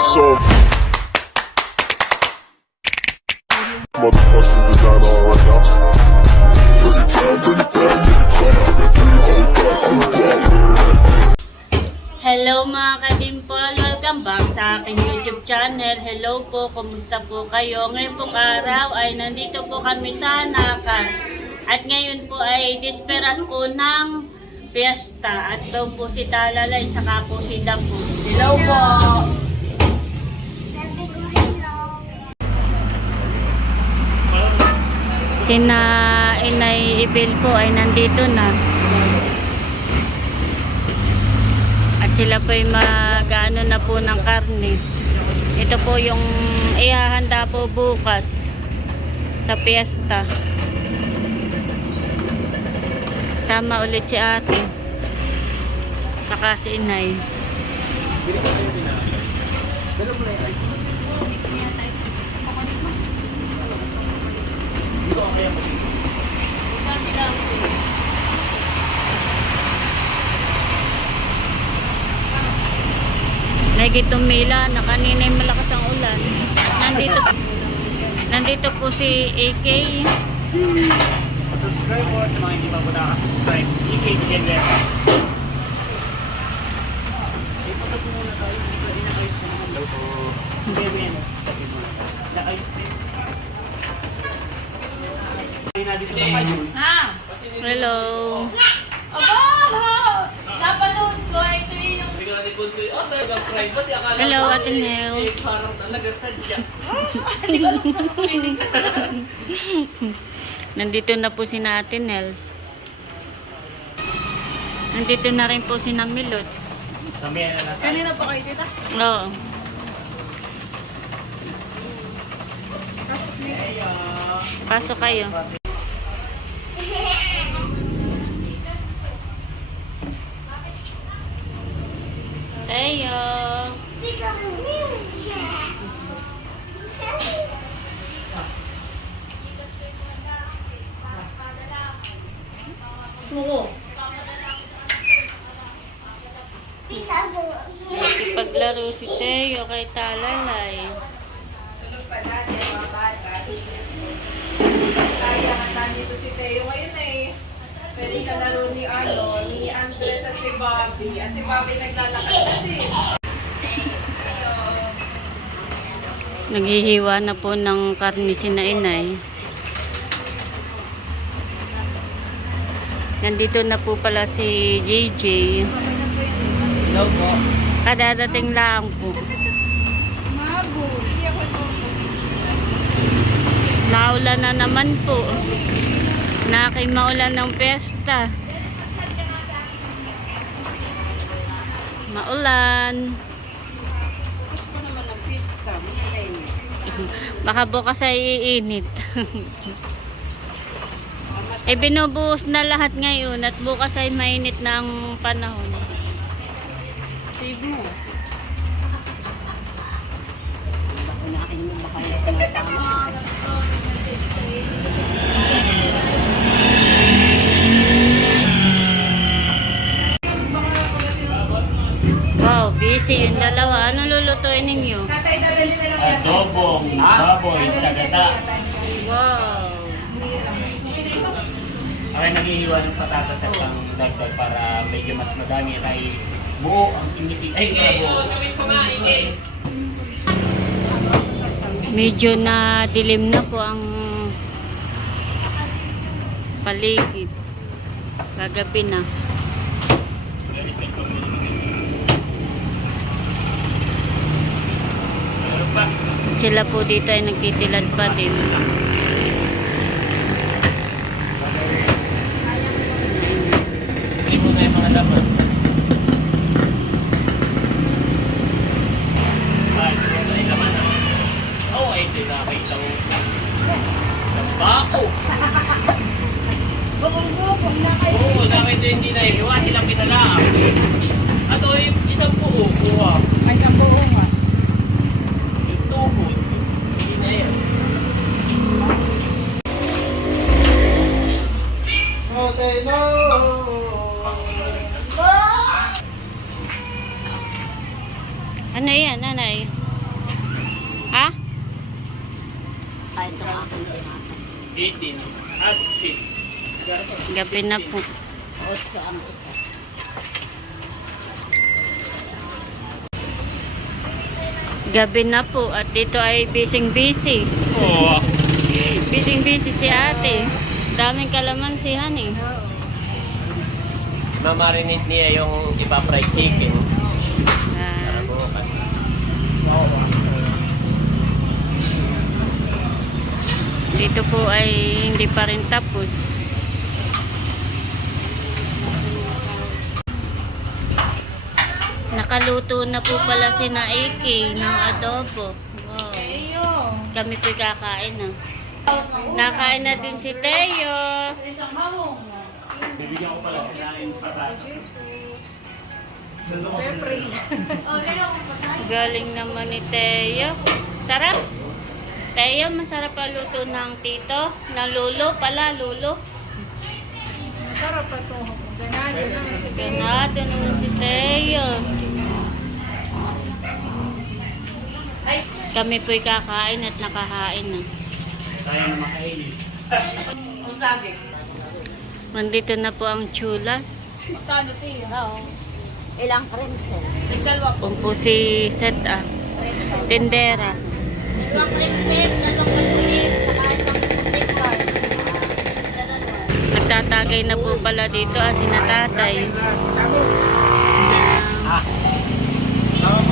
So motherfucking designer right now. Bring it down, bring it down, bring it down. I got 3 whole thoughts in the dark. Hello mga ka-dimple! Welcome back sa aking YouTube channel. Hello po, kumusta po kayo? Ngayon pong araw ay nandito po kami sa Nakan. At ngayon po ay disperas po ng piyesta. At doon po si Talalay, saka po si Dapo. Hello po! Sina Inay Ibel po ay nandito na. At sila po ay mag-ano na po ng karne. Ito po yung ihahanda po bukas sa piyesta. Sama ulit si ate. Saka si Inay. Nagitong-mila na kanina yung malakas ang ulan. Nandito po si AK. Subscribe po sa mga hindi pa po nakasubscribe. EK Together. Ipota po muna tayo. Hindi na-ayos po naman daw po. Hindi mo yan. Sabi mo. Na-ayos po. Hindi na dito na kayo. Hello. Aba! Napanood ko, ito yung... Hello, Ate Nel. Parang talaga sadya. Hindi ko alam sa kapinig. Nandito na po si Ate Nels. Nandito na rin po si Milot. Sabihan na natin. Kanina pa kayo, tita? Oo. Pasok na. Pasok kayo. Ayo. Sumo. Paglaro si Teo kay Talalay. Kaya nga nandito si Teo ngayon eh. Pwede ka laro ni Andres at si Bobby. At si Bobby naglalakad kasi. Naghihiwa na po ng karne si Inay. Nandito na po pala si JJ. Hello po. Kadadating lang po. Mabo. Hindi ako Naulan na naman po. Nakimaulan ng piyesta. Maulan. gusto naman ng pista. Baka bukas ay iinit. Eh binubuhos na lahat ngayon at bukas ay mainit na ang panahon. Save mo. Wow, busy yung dalawa. Anong lulutuin ninyo? Tatay, dadali na lang yan. Adobong baboy sa gata. Wow. Okay, naghihiwa ng patatas at pang dagdag para medyo mas madami at ay buo ang tinipid. Ay, buo. Medyo na dilim na po ang paligid. Kagabi na. Sila po dito ay nagtitilad pa din. Hindi mo na yung mga laman. Ay, siya na yung laman ah. Oo, ay hindi nakakita ko. Sambako! Bukong-bukong na kayo. Oo, nakita hindi na yung hiwa, silang pinalaam. At o, isang buo, kuha. Ay, ang buo nga. Yung tuhod. Hindi na yan. Ano yan, nanay? 18. At 15. Gabi na po. Gabi na po at dito ay busy. Oo. Busy si ate. Daming kalamansihan eh. Mamarinate niya yung ipa-fried chicken. Ah, Para bukas. dito po ay hindi pa rin tapos. Nakaluto na po pala si Naiki ng adobo. Wow. Kami po kakain na. Nakain na din si Teo. Bibigyan ko pala sila ng patatas. Galing naman ni Teo. Sarap. Teo, masarap ang luto ng tito. Ng lulo pala, lulo. Masarap pa ito. Ganado naman si Ganado naman si Teo. Kami po'y kakain at nakahain na. Tayo na makainin. Nandito na po ang chulas. Magkano tiyo? Ilang prinsel? Kung po si Seth tindera. Dalawang prinsel, dalawang prinsel, saka isang prinsel. Nagtatagay na po pala dito ang sinatatay.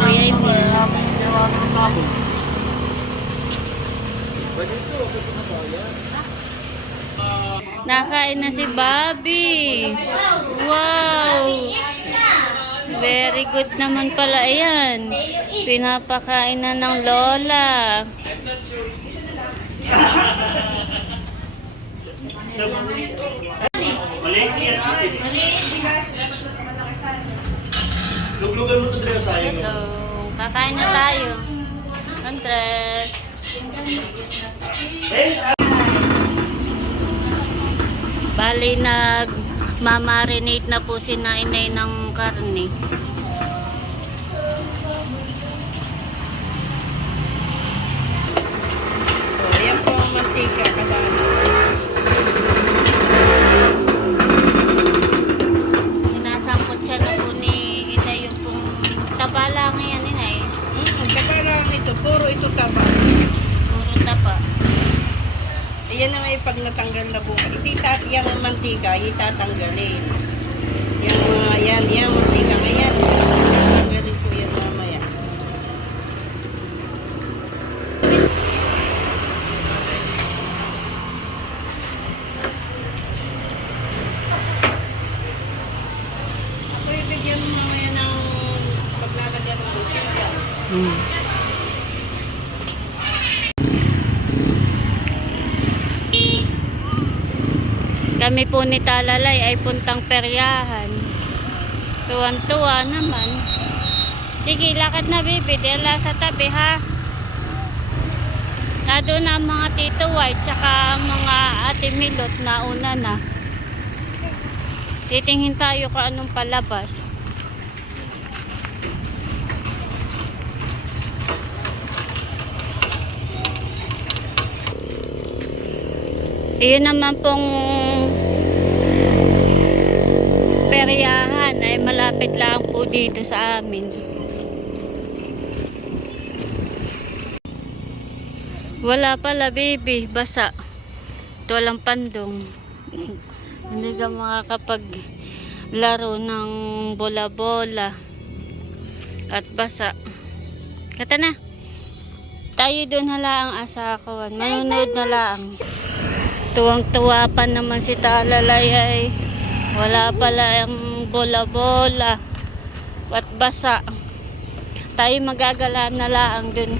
Kuya Ibi. Nakain na si Bobby. Wow! Very good naman pala yan. Pinapakain na ng lola. Mali. Luglugan mo ito, Dre, sayang. Hello. Kakain na tayo. Andres. Bali, nag-mamarinate na po si Nainay ng karne. Ayan po ang mantika. Sinasangkot siya na po ni Inay yung pong taba lang yan, Inay. Kaparang ito, puro ito taba. Puro taba. Ayan na may pag natanggal na buka. Yung mantika, itatanggalin. Yung mantika ngayon. Tatanggalin ko yan mamaya. Ako ibigyan mo mamaya ng paglalagyan ng mantika. Kami po ni Talalay ay puntang peryahan. Tuwan-tuwa naman. Sige, lakad na bibi. Dela sa tabi ha. Nado na ang mga Tito White tsaka ang mga Ate Milot na una na. Titingin tayo kung anong palabas. Iyon naman pong peryahan ay malapit lang po dito sa amin. Wala pala baby, basa. Ito walang pandong. Hindi ka makakapag laro ng bola-bola at basa. Kata na. Tayo doon hala ang asakuan. Manunod na lang. Tuwang-tuwa pa naman si Talalay ay wala pala ang bola-bola at basa. Tayo magagala na lang dun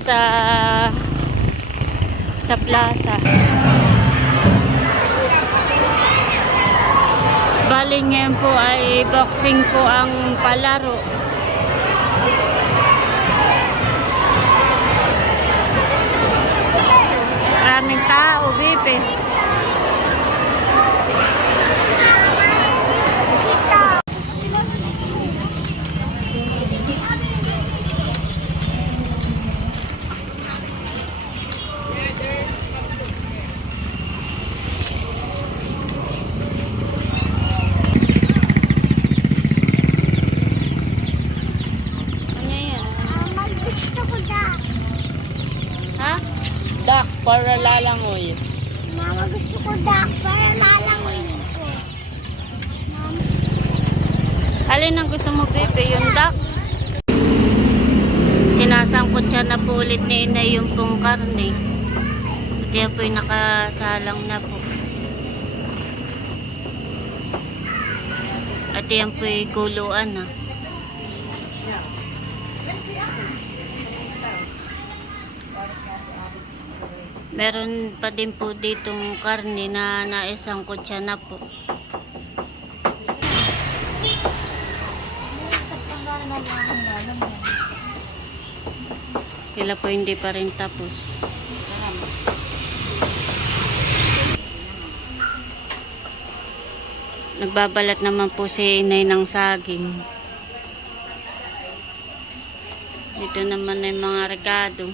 sa plaza. Bali ngayon po ay boxing po ang palaro. Maraming tao, bibi. Alin ang gusto mo, Pepe? Yung duck? Sinasangkot siya na po ulit ni Inay yung pong karne. At yan po'y nakasalang na po. At yan po'y kuluan na. Meron pa din po ditong karne na naisangkot siya na po. Sila po hindi pa rin tapos. Nagbabalat naman po si Inay ng saging. Dito naman ay mga rekado.